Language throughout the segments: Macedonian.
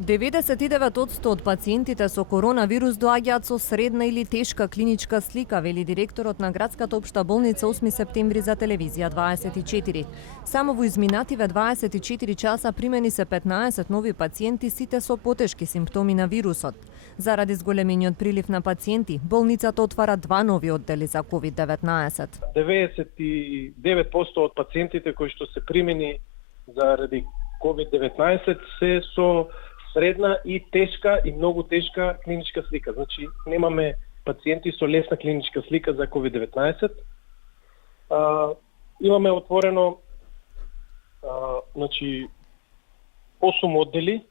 99% од пациентите со коронавирус доаѓаат со средна или тешка клиничка слика, вели директорот на Градската општа болница 8 септември за телевизија 24. Само во изминативе 24 часа примени се 15 нови пациенти, сите со потешки симптоми на вирусот. Заради зголемениот прилив на пациенти, болницата отвара 2 нови оддели за COVID-19. 99% од пациентите кои што се примени заради COVID-19 се со средна и тешка и многу тешка клиничка слика. Значи, немаме пациенти со лесна клиничка слика за COVID-19. Имаме отворено 8 оддели,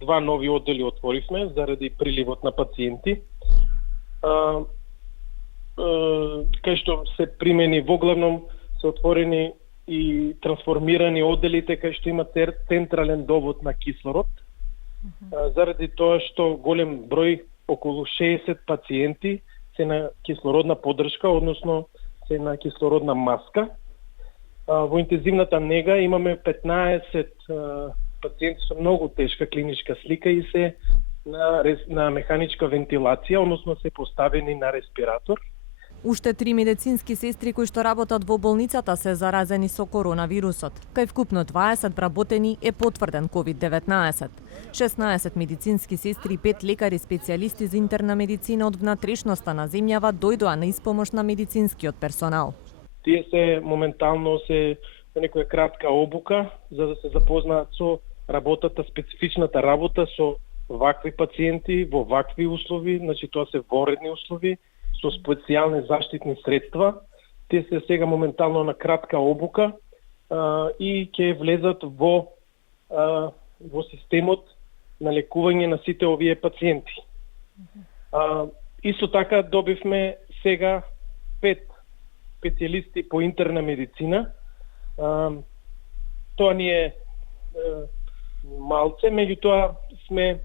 2 нови оддели отворивме заради приливот на пациенти. Кај што се примени воглавном се отворени и трансформирани одделите кај што има централен довод на кислород. Заради тоа што голем број, околу 60 пациенти се на кислородна поддршка, односно се на кислородна маска. Во интензивната нега имаме 15 пациенти со многу тешка клиничка слика и се на механичка вентилација, односно се поставени на респиратор. Уште 3 медицински сестри кои што работат во болницата се заразени со коронавирусот. Кај вкупно 20 вработени е потврден COVID-19. 16 медицински сестри и 5 лекари специјалисти за интерна медицина од внатрешноста на земјава дојдоа на испомош на медицинскиот персонал. Тие се моментално се на некоја кратка обука за да се запознаат со работата, специфичната работа со вакви пациенти во вакви услови, значи тоа се воредни услови со специјални заштитни средства. Те се сега моментално на кратка обука и ќе влезат во системот на лекување на сите овие пациенти. Исто така добивме сега 5 специјалисти по интерна медицина. Тоа ни е малце, меѓутоа сме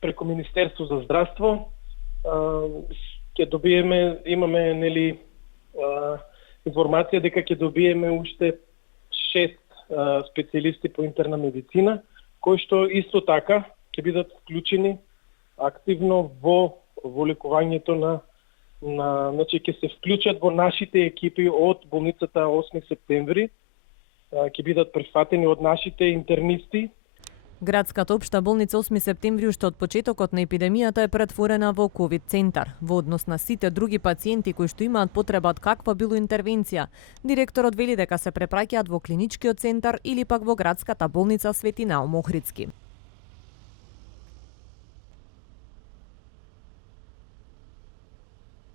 преку Министерство за здравство ќе добиеме, имаме информација дека ќе добиеме уште 6 специјалисти по интерна медицина, кои што исто така ќе бидат вклучени активно во лекувањето значи ќе се вклучат во нашите екипи од болницата 8 септември, ќе бидат прифатени од нашите интернисти. Градската општа болница 8 септември уште од почетокот на епидемијата е претворена во ковид центар. Во однос на сите други пациенти кои што имаат потреба од каква било интервенција, директорот вели дека се препраќаат во клиничкиот центар или пак во градската болница Свети Наум Охридски.